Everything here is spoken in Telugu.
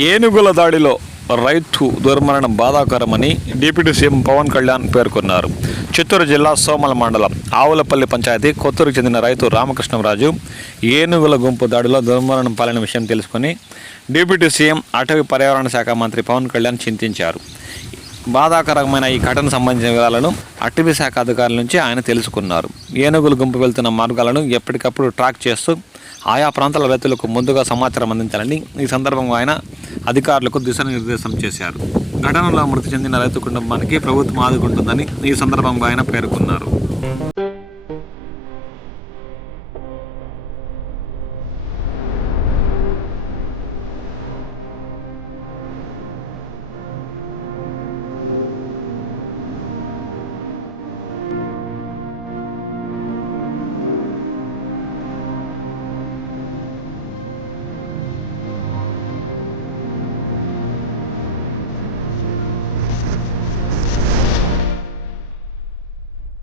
ఏనుగుల దాడిలో రైతు దుర్మరణం బాధాకరమని డిప్యూటీ సీఎం పవన్ కళ్యాణ్ పేర్కొన్నారు. చిత్తూరు జిల్లా సోమల మండలం ఆవులపల్లి పంచాయతీ కొత్తూరుకు చెందిన రైతు రామకృష్ణరాజు ఏనుగుల గుంపు దాడిలో దుర్మరణం పాలైన విషయం తెలుసుకుని డిప్యూటీ సీఎం అటవీ పర్యావరణ శాఖ మంత్రి పవన్ కళ్యాణ్ చింతించారు. బాధాకరమైన ఈ ఘటనకు సంబంధించిన వివరాలను అటవీ శాఖ అధికారుల నుంచి ఆయన తెలుసుకున్నారు. ఏనుగుల గుంపు వెళ్తున్న మార్గాలను ఎప్పటికప్పుడు ట్రాక్ చేస్తూ ఆయా ప్రాంతాల రైతులకు ముందుగా సమాచారం అందించాలని ఈ సందర్భంగా ఆయన అధికారులకు దిశానిర్దేశం చేశారు. ఘటనలో మృతి చెందిన రైతు కుటుంబానికి ప్రభుత్వం ఆదుకుంటుందని ఈ సందర్భంగా ఆయన పేర్కొన్నారు.